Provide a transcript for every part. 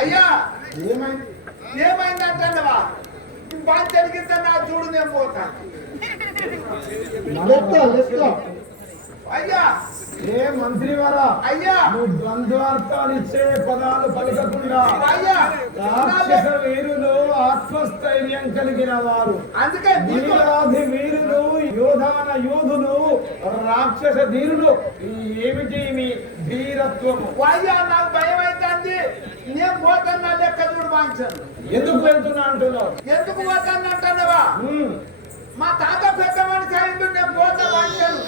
అయ్యా ఏమైందంటవా బాగా జరిగితే నా చూడు నేను పోతా అయ్యా ఏ మంత్రి వారా అయ్యా నువ్వు ద్వంద్వార్థాలు ఇచ్చే పదాలు పలకకుండా అయ్యా రాక్షస వీరులు ఆత్మస్థైర్యం కలిగిన వారు అందుకే వీరాధి వీరులు యోధాన యోధులు రాక్షస ధీరులు ఏమిటి మీ ధీరత్వము అయ్యా నాకు భయం అవుతుంది నేను పోతాను లెక్క చూడు వాంచాను ఎందుకు వెళ్తున్నా అంటున్నావు ఎందుకు పోతాను అంటున్నావా మా తాత పెద్ద మనిషి అయిండు నేను పోతా వాంచాను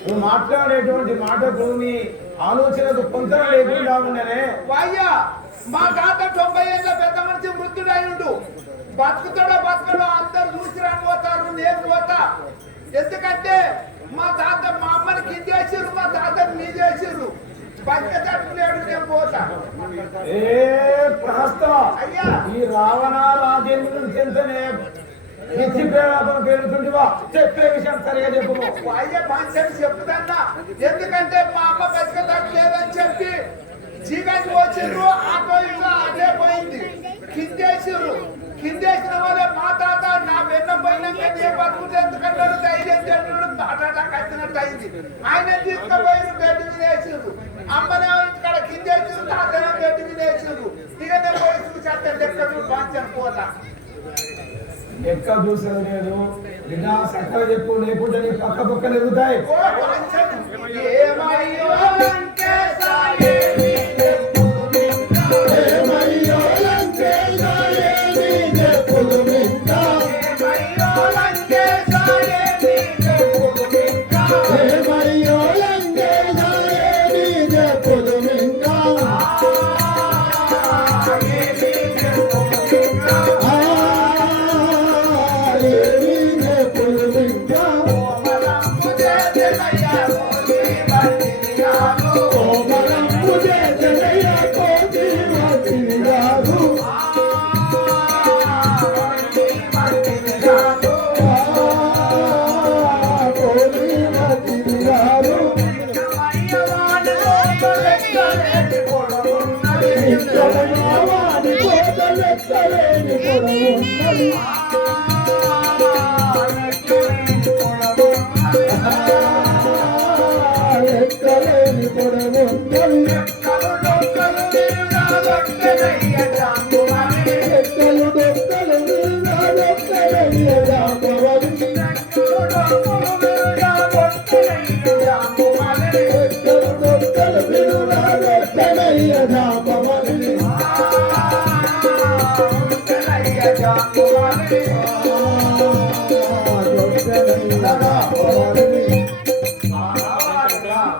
నువ్వు మాట్లాడేటువంటి మాటకు నీ ఆలోచనకు పొంతన లేకుండా ఉండనే అయ్యా మా తాత 90 ఏళ్ళ పెద్ద మనిషి వృద్ధుడైండు బతుకుతాడో బతుకడో అందరు చూసి పోతారు నేను పోతా ఎందుకంటే మా తాత మా అమ్మని కింద చేసిర్రు మా తాతని నీ చేసిర్రు బతికేటట్టు లేడు నేను పోతా ఏ ప్రహస్త అయ్యా ఈ రావణ రాజేంద్రుని చెంతనే ఎత్తి ప్రేమ పేరుతుంటివా చెప్పే విషయం సరిగా చెప్పు అయ్యా మంచి చెప్తున్నా ఎందుకంటే మా అమ్మ బతికేటట్టు లేదని చెప్పి చీకటి వచ్చిర్రు ఆటో ఇంకా అదే పోయింది కిందేసిన వాళ్ళే మా తాత నా వెన్న పోయినాక ఏ బతుకుతే ఎందుకంటారు ధైర్యం చెడు తాటాటాకు వచ్చినట్టు అయింది ఆయన తీసుకుపోయి బెడ్ మీద వేసిర్రు అమ్మనే ఇక్కడ కిందేసిర్రు తాతనే బెడ్ మీద వేసిర్రు ఇక నేను పోయి చూసేస్తే లెక్క బాగా పోతా ఎక్క చూసేది లేదు బిడ్డ సక్కగా చెప్పు లేకుంటే నీ పక్క పక్కన ఎదుగుతాయి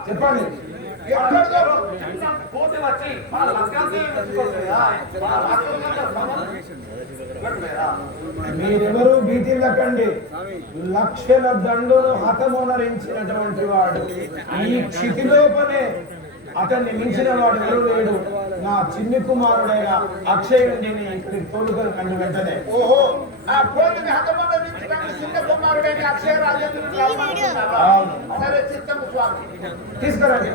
చెప్పండి మీరెవరూ భీతిల్లకండి లక్షల దండును హతమోనరించినటువంటి వాడు ఈ క్షితిలోపనే అతన్ని మించిన వాడు ఎవరు లేడు నా చిన్ని కుమారుడైన అక్షయుడిని ఇక్కడికి తోలుకొని కండు వెంటనే ఓహో ఆ కోడిని హతమోనరించడానికి చిన్న కుమారుడైన అక్షయ రాజేంద్రుడు సరే చిత్తము స్వామి తీసుకురండి